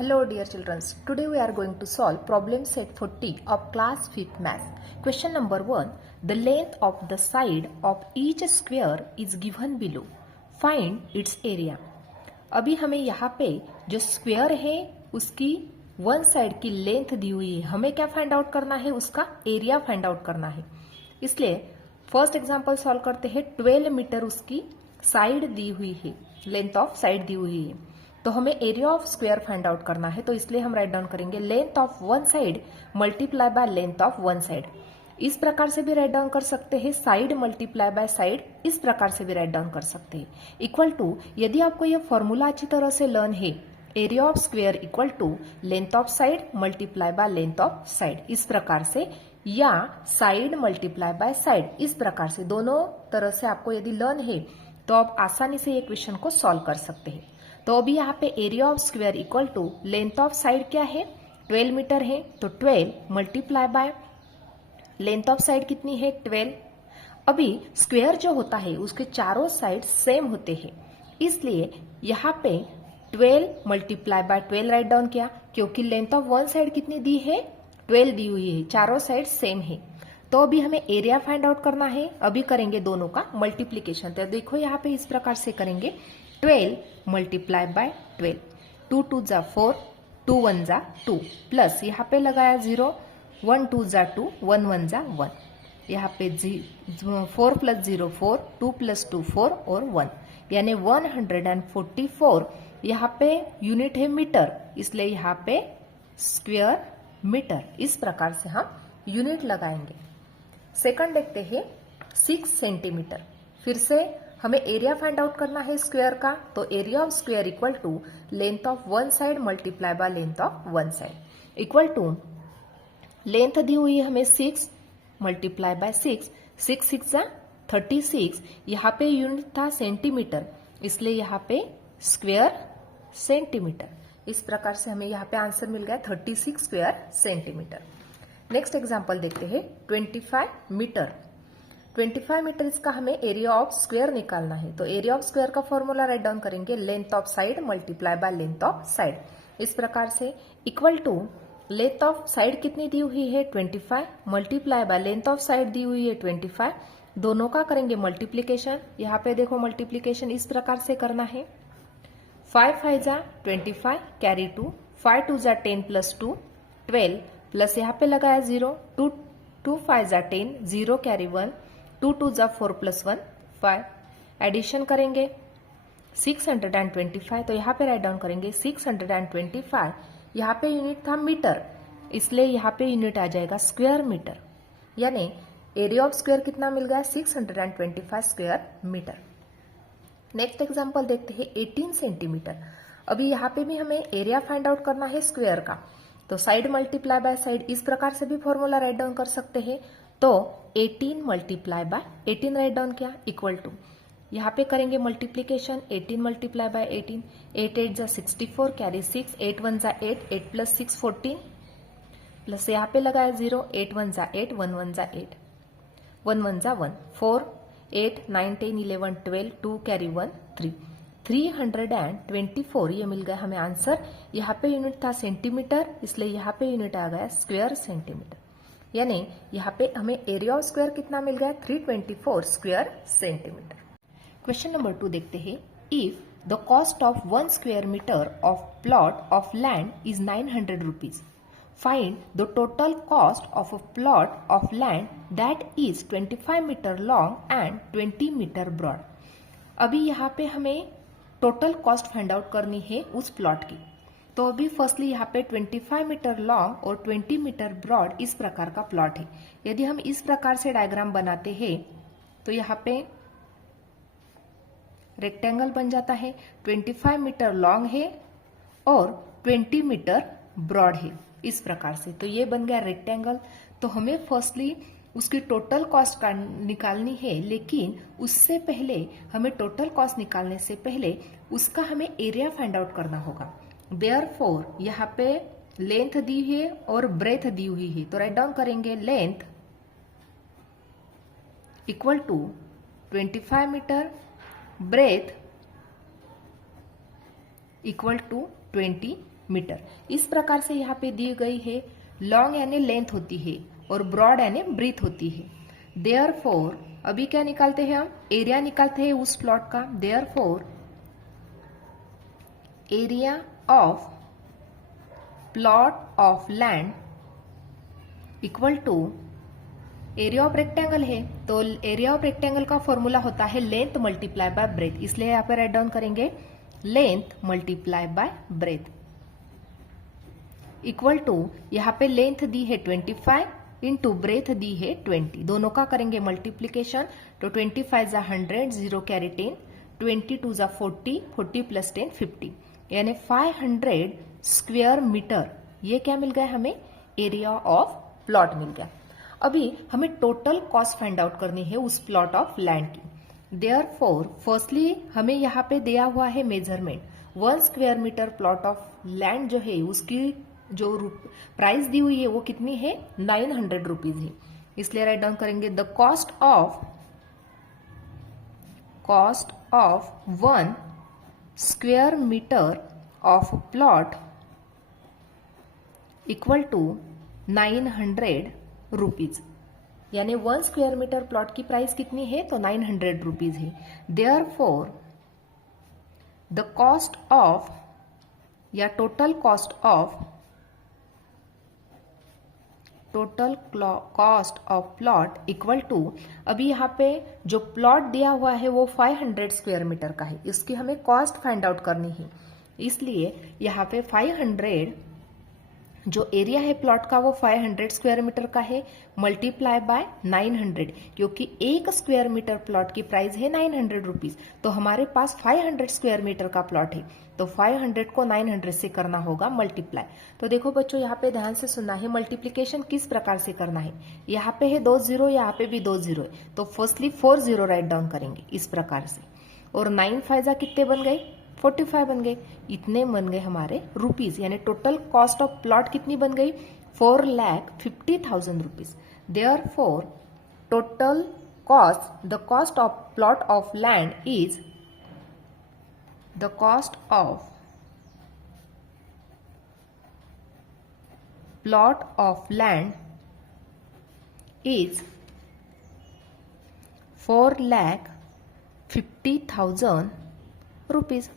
Hello dear children, today we are going to solve problem set 40 of class 5th math. Question number 1. The length of the side of each square is given below. Find its area. अभी हमें यहाँ पे जो square है उसकी one side की length दी हुई है, हमें क्या फाइंड आउट करना है, उसका एरिया फाइंड आउट करना है। इसलिए फर्स्ट एग्जांपल सॉल्व करते हैं। 12 मीटर उसकी साइड दी हुई है, लेंथ ऑफ साइड दी हुई है, तो हमें area of square find out करना है। तो इसलिए हम राइट डाउन करेंगे length of one side multiply by length of one side. इस प्रकार से भी राइट डाउन कर सकते हैं, साइड मल्टीप्लाई बाय साइड, इस प्रकार से भी राइट डाउन कर सकते हैं। इक्वल टू, यदि आपको यह फॉर्मूला अच्छी तरह से लर्न है, area of square equal to length of side multiply by length of side, इस प्रकार से, या साइड मल्टीप्लाई बाय साइड, इस प्रकार से दोनों तरह से आपको यदि लर्न है तो आप आसानी से ये क्वेश्चन को सॉल्व कर सकते हैं। तो अभी यहाँ पे area of square equal to length of side क्या है, 12 मीटर है, तो 12 multiply by length of side कितनी है, 12। अभी स्क्वायर जो होता है उसके चारों साइड सेम होते हैं, इसलिए यहाँ पे 12 मल्टीप्लाई बाय 12 राइट डाउन किया, क्योंकि लेंथ ऑफ वन साइड कितनी दी है, 12 दी हुई है, चारों साइड सेम है। तो अभी हमें एरिया फाइंड आउट करना है। अभी करेंगे दोनों का मल्टीप्लीकेशन। तो देखो यहाँ पे इस प्रकार से करेंगे, 12 मल्टीप्लाई बाय 12, 2 2 जा 4, 2 1 जा 2, प्लस यहाँ पे लगाया 0, 1 2 जा 2, 1 1 जा 1, यहाँ पे 4 प्लस 0 4, 2 प्लस 2 4 और 1, यानी 144। यहाँ पे यूनिट है मीटर, इसलिए यहाँ पे स्क्वायर मीटर, इस प्रकार से हम यूनिट लगाएंगे। सेकंड देखते हैं 6 सेंटीमीटर। फिर से हमें एरिया फाइंड आउट करना है स्क्वायर का, तो area of square equal to length of one side multiply by length of one side, equal to length दी हुई है हमें 6 मल्टीप्लाई बाय 6, 6 6 जा 36, यहाँ पे यूनिट था सेंटीमीटर, इसलिए यहाँ पे स्क्वायर सेंटीमीटर। इस प्रकार से हमें यहाँ पे आंसर मिल गया 36 स्क्वायर सेंटीमीटर। नेक्स्ट एग्जांपल देखते हैं 25 मीटर। 25 मीटर इसका हमें एरिया ऑफ स्क्वायर निकालना है। तो एरिया ऑफ स्क्वायर का फॉर्मूला राइट डाउन करेंगे, length of side multiply by length of side, इस प्रकार से, equal to length of side कितनी दी हुई है 25, multiply by length of side दी हुई है 25, दोनों का करेंगे मल्टीप्लीकेशन। यहाँ पे देखो मल्टीप्लीकेशन इस प्रकार से करना है, 5 5 जा 25 कैरी 2, 5 2 जा 10 प्लस 2 12, प्लस यहाँ पे लगाया 0, 2 2 5 जा 10, 0 कैरी 1, 2 2 जा 4 प्लस 1 5, एडिशन करेंगे 625, तो यहाँ पे राइट डाउन करेंगे 625। यहाँ पे यूनिट था मीटर, इसलिए यहाँ पे यूनिट आ जाएगा स्क्वायर मीटर, यानी एरिया ऑफ स्क्वायर कितना मिल गया 625 स्क्वायर मीटर। नेक्स्ट एग्जांपल देखते हैं 18 सेंटीमीटर। अभी यहाँ पे भी हमें एरिया फाइंड आउट करना है स्क्वायर का, तो साइड मल्टीप्लाई बाय साइड, इस प्रकार से भी फॉर्मूला राइट डाउन कर सकते हैं। तो 18 मल्टीप्लाई बाय 18 राइट डाउन किया, इक्वल टू, यहाँ पे करेंगे मल्टीप्लीकेशन, 18 मल्टीप्लाई बाय 18, 8 8 जा 64 कैरी 6, 8 1 जा 8, 8 प्लस 6 14, प्लस यहाँ पे लगाया 0, 8 1 जा 8, 1 1 जा 8, 1 1 जा 1, 4 8 9 10 11 12, 2 कैरी 1 3, 324, ये मिल गया हमें आंसर। यहाँ पे यूनिट था सेंटीमीटर, इसलिए यहाँ पे यूनिट आ गया स्क्वायर सेंटीमीटर, यानी यहाँ पे हमें एरिया ऑफ स्क्वायर कितना मिल गया 324 स्क्वायर सेंटीमीटर। क्वेश्चन नंबर 2 देखते हैं, if the cost of 1 square metre of plot of land is 900 rupees, find the total cost of a plot of land that is 25 metre long and 20 metre broad. अभी यहाँ पे हमें total cost find out करनी है उस plot की। तो अभी फर्स्टली यहाँ पे 25 मीटर लॉन्ग और 20 मीटर ब्रॉड, इस प्रकार का प्लॉट है। यदि हम इस प्रकार से डायग्राम बनाते हैं तो यहाँ पे रेक्टेंगल बन जाता है, 25 मीटर लॉन्ग है और 20 मीटर ब्रॉड है, इस प्रकार से। तो ये बन गया रेक्टेंगल। तो हमें फर्स्टली उसकी टोटल कॉस्ट निकालनी है, लेकिन उससे पहले हमें टोटल कॉस्ट निकालने से पहले उसका हमें एरिया फाइंड आउट करना होगा। देयरफॉर यहाँ पे लेंथ दी है और ब्रेथ दी हुई है, तो राइट डाउन करेंगे length equal to 25 metre, breadth equal to 20 metre. इस प्रकार से यहाँ पे दी गई है, लॉन्ग यानी लेंथ होती है और ब्रॉड यानी ब्रीथ होती है। देयरफॉर अभी क्या निकालते हैं हम, एरिया निकालते हैं उस प्लॉट का। Therefore area of plot of land equal to area of rectangle है, तो एरिया ऑफ रेक्टेंगल का फॉर्मूला होता है लेंथ मल्टीप्लाई बाय ब्रेथ, इसलिए यहाँ पे राइट डाउन करेंगे length multiply by breadth equal to, यहाँ पे लेंथ दी है 25 इंटू ब्रेथ दी है 20, दोनों का करेंगे मल्टीप्लीकेशन, तो 25 जा 100, 0 कैरी 10, 22 जा 40, 40 प्लस 10 50, यानी 500 स्क्वायर मीटर। ये क्या मिल गया हमें, एरिया ऑफ प्लॉट मिल गया। अभी हमें टोटल कॉस्ट फाइंड आउट करनी है उस प्लॉट ऑफ लैंड की। देयरफॉर फर्स्टली हमें यहाँ पे दिया हुआ है measurement, 1 square metre plot of land जो है उसकी जो प्राइस दी हुई है वो कितनी है, 900 रुपीज है, इसलिए राइट डाउन करेंगे the cost of 1 square metre of plot equal to 900 rupees, यानी 1 स्क्वायर मीटर प्लॉट की प्राइस कितनी है, तो 900 रुपीज है। देयरफॉर द कॉस्ट ऑफ या total cost of plot equal to, अभी यहाँ पे जो प्लॉट दिया हुआ है वो 500 स्क्वायर मीटर का है, इसकी हमें कॉस्ट फाइंड आउट करनी है, इसलिए यहाँ पे 500 जो एरिया है प्लॉट का वो 500 स्क्वायर मीटर का है, मल्टीप्लाई बाय 900, क्योंकि 1 स्क्वायर मीटर प्लॉट की प्राइस है 900 रुपीज, तो हमारे पास 500 स्क्वायर मीटर का प्लॉट है, तो 500 को 900 से करना होगा मल्टीप्लाई। तो देखो बच्चों यहाँ पे ध्यान से सुनना है, मल्टीप्लीकेशन किस प्रकार से करना है, यहाँ पे है 2 0, यहाँ पे भी 2 0 है, तो फर्स्टली 4 0 राइट डाउन करेंगे इस प्रकार से, और 9 5 कितने बन गए, 45 बन गए, इतने बन गए हमारे रुपीज, यानी टोटल कॉस्ट ऑफ प्लॉट कितनी बन गई, 4,50,000 rupees. Therefore total cost, the cost of plot of land is, the cost of plot of land is 4,50,000 rupees.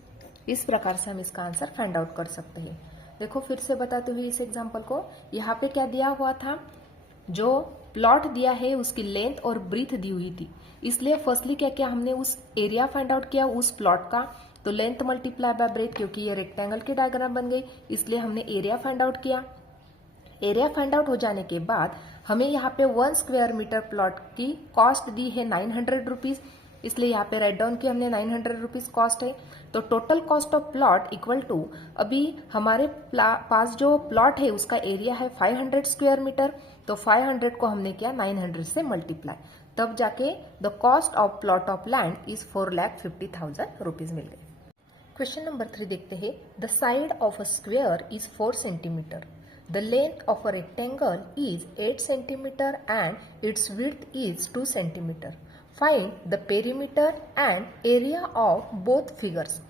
इस प्रकार से हम इसका आंसर फाइंड आउट कर सकते हैं। देखो फिर से बताते हुए इस एग्जांपल को, यहाँ पे क्या दिया हुआ था, जो प्लॉट दिया है उसकी लेंथ और ब्रीथ दी हुई थी, इसलिए फर्स्टली क्या किया हमने, उस एरिया फाइंड आउट किया उस प्लॉट का, तो लेंथ मल्टीप्लाई बाय ब्रेथ, क्योंकि ये रेक्टेंगल की डायग्राम बन गई इसलिए हमने एरिया फाइंड आउट किया। एरिया फाइंड आउट हो जाने के बाद हमें यहाँ पे 1 स्क्वायर मीटर प्लॉट की कॉस्ट दी है 900 रुपीज, इसलिए यहाँ पे राइट डाउन किया हमने 900 रुपीज कॉस्ट है। तो total cost of plot equal to, अभी हमारे पास जो प्लॉट है उसका एरिया है 500 स्क्वायर मीटर, तो 500 को हमने किया 900 से मल्टीप्लाई, तब जाके the cost of plot of land is 4,50,000 rupees मिल गए। क्वेश्चन नंबर 3 देखते हैं, the side of a square is 4 centimetre, the length of a rectangle is 8 centimeter and its width is 2 centimeter. Find the perimeter and area of both figures.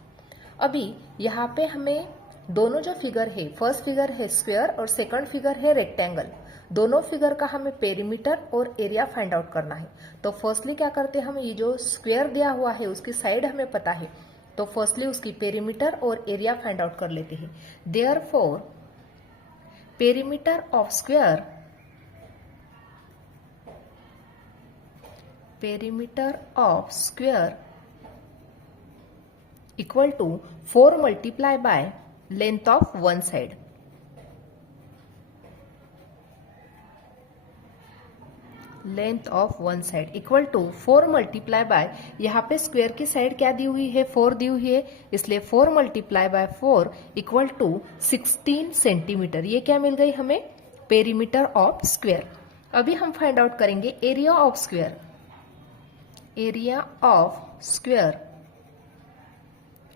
अभी यहाँ पे हमें दोनों जो फिगर है, फर्स्ट फिगर है स्क्वायर और second figure है रेक्टेंगल, दोनों फिगर का हमें पेरीमीटर और एरिया फाइंड आउट करना है। तो फर्स्टली क्या करते हैं, हम ये जो स्क्वायर दिया हुआ है उसकी साइड हमें पता है, तो फर्स्टली उसकी पेरीमीटर और एरिया फाइंड आउट कर लेते हैं। Therefore perimeter of square equal to 4 multiply by length of one side. Length of one side equal to 4 multiply by, यहाँ पे स्क्वायर की साइड क्या दी हुई है, 4 दी हुई है, इसलिए 4 multiply by 4 equal to 16 centimetre. ये क्या मिल गई हमें, पेरीमीटर ऑफ स्क्वायर। अभी हम फाइंड आउट करेंगे area of square. Area of square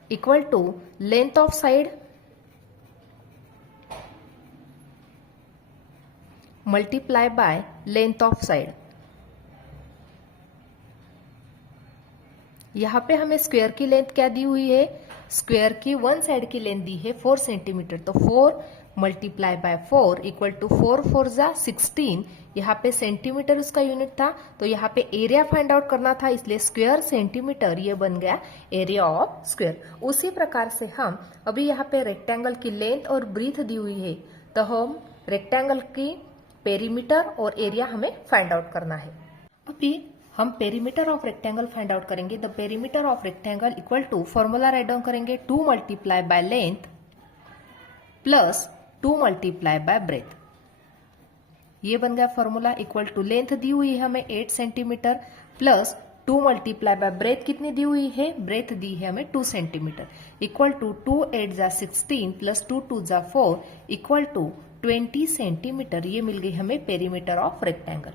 equal to length of side multiply by length of side. यहाँ पे हमें स्क्वायर की लेंथ क्या दी हुई है, स्क्वायर की वन साइड की लेंथ दी है 4 सेंटीमीटर, तो 4 मल्टीप्लाई बाय 4 इक्वल टू 4 4 जा 16। यहाँ पे सेंटीमीटर उसका यूनिट था, तो यहाँ पे एरिया फाइंड आउट करना था, इसलिए स्क्वायर सेंटीमीटर ये बन गया एरिया ऑफ स्क्वायर। उसी प्रकार से हम अभी यहाँ पे रेक्टेंगल की लेंथ और ब्रीथ दी हुई है, तो हम रेक्टेंगल की पेरीमीटर और एरिया हमें फाइंड आउट करना है। अभी हम perimeter of rectangle find out करेंगे। The perimeter of rectangle equal to formula write down करेंगे 2 multiply by length plus 2 multiply by breadth. ये बन गया फॉर्मूला। इक्वल टू लेंथ दी हुई है हमें 8 centimetre plus 2 multiply by breadth कितनी दी हुई है, ब्रेथ दी है हमें 2 सेंटीमीटर, इक्वल टू 2 8 जा 16 प्लस 2 2 जा 4 इक्वल टू 20 सेंटीमीटर। ये मिल गई हमें पेरीमीटर ऑफ रेक्टेंगल।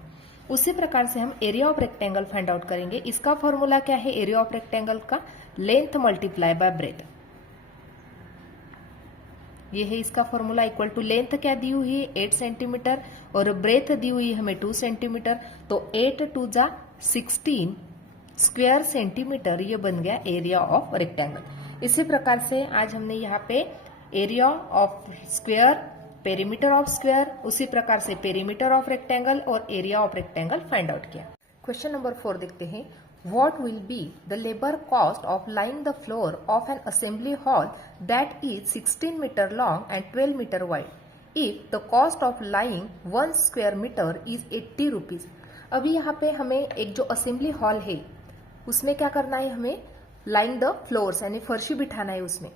उसी प्रकार से हम area of rectangle find out करेंगे। इसका फॉर्मूला क्या है एरिया ऑफ रेक्टेंगल का, लेंथ मल्टीप्लाई बाय ब्रेथ। ये है इसका फॉर्मूला। इक्वल टू लेंथ क्या दी हुई है 8 सेंटीमीटर और ब्रेथ दी हुई है हमें 2 सेंटीमीटर, तो 8 2 जा 16 स्क्वायर सेंटीमीटर। ये बन गया एरिया ऑफ रेक्टेंगल। इसी प्रकार से आज हमने यहाँ पे area of square, perimeter of square, उसी प्रकार से पेरीमीटर ऑफ रेक्टेंगल और area of rectangle find out किया। क्वेश्चन नंबर 4 देखते हैं। What will be the labor cost of laying the floor of an assembly hall that is 16 meter long and 12 meter wide if the cost of laying 1 square meter is 80 rupees? अभी यहाँ पे हमें एक जो assembly hall है उसमें क्या करना है, हमें लाइंग द फ्लोर्स यानी फर्शी बिठाना है उसमें।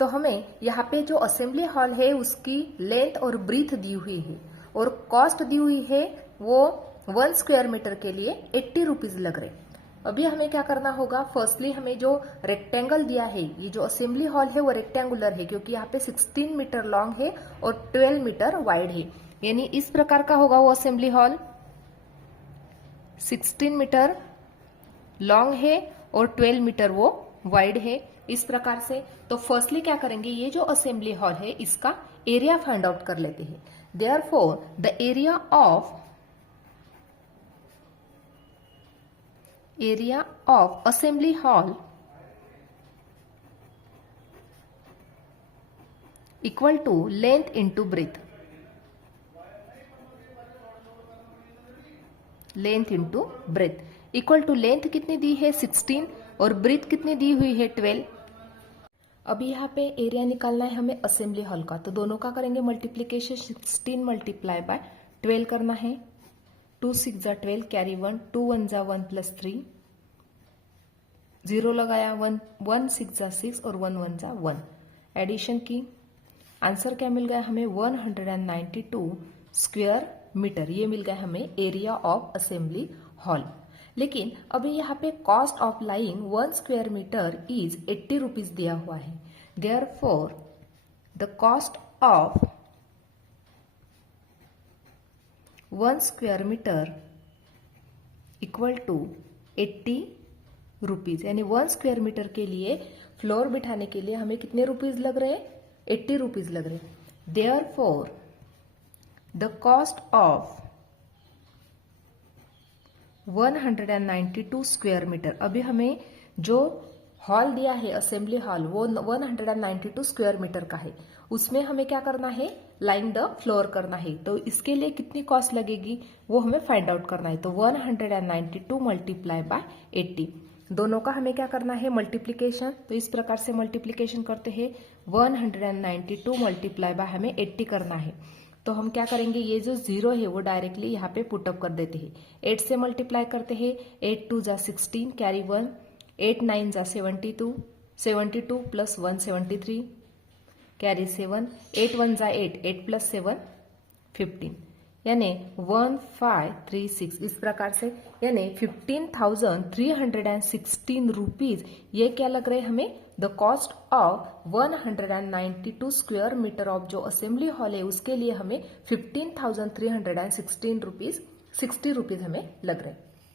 तो हमें यहाँ पे जो असेंबली हॉल है उसकी लेंथ और ब्रीथ दी हुई है और कॉस्ट दी हुई है वो 1 स्क्वायर मीटर के लिए 80 रुपीज लग रहे। अभी हमें क्या करना होगा, फर्स्टली हमें जो रेक्टेंगल दिया है, ये जो असेंबली हॉल है वो रेक्टेंगुलर है क्योंकि यहाँ पे 16 मीटर लॉन्ग है और 12 मीटर वाइड है, यानी इस प्रकार का होगा वो असेंबली हॉल। 16 मीटर लॉन्ग है और 12 मीटर वो वाइड है, इस प्रकार से। तो फर्स्टली क्या करेंगे, ये जो असेंबली हॉल है इसका एरिया फाइंड आउट कर लेते हैं। Therefore the area of assembly hall equal to length into breadth, length into breadth. Equal to length कितनी दी है 16 और ब्रेथ कितनी दी हुई है 12। अभी यहाँ पे एरिया निकालना है हमें असेंबली हॉल का, तो दोनों का करेंगे मल्टीप्लीकेशन। 16 मल्टीप्लाई बाय 12 करना है, 2 6 जा 12 कैरी 1, 2 1 जा 1 प्लस 3, 0 लगाया 1 1 6 जा 6 और 1 1 जा 1, एडिशन की आंसर क्या मिल गया हमें 192 स्क्वायर मीटर। ये मिल गया हमें एरिया ऑफ असेंबली हॉल। लेकिन अभी यहाँ पे cost of laying 1 square metre is 80 rupees दिया हुआ है। Therefore the cost of 1 square metre equal to 80 rupees, यानी 1 स्क्वायर मीटर के लिए फ्लोर बिठाने के लिए हमें कितने रुपीज लग रहे हैं, 80 रुपीज लग रहे हैं। Therefore the cost of 192 square metre, अभी हमें जो हॉल दिया है असेंबली हॉल वो 192 स्क्वायर मीटर का है, उसमें हमें क्या करना है, लाइंग द फ्लोर करना है। तो इसके लिए कितनी कॉस्ट लगेगी वो हमें फाइंड आउट करना है। तो 192 मल्टीप्लाई बाय 80, दोनों का हमें क्या करना है मल्टीप्लीकेशन। तो इस प्रकार से मल्टीप्लीकेशन करते हैं, 192 मल्टीप्लाई बाय हमें 80 करना है। तो हम क्या करेंगे, ये जो 0 है वो डायरेक्टली यहाँ पे पुटअप कर देते हैं। 8 से मल्टीप्लाई करते हैं, 8 2 जा 16 कैरी 1, 8 9 जा 72, 72 प्लस 1 73 कैरी 7, 8 1 जा 8, 8 प्लस 7 15, यानी 1536। इस प्रकार से यानी 15,316 रुपीज ये क्या लग रहे हैं हमें, the cost of 192 square metre of जो असेंबली हॉल है उसके लिए हमें 15,316 रुपीज 60 रुपीज हमें लग रहे हैं।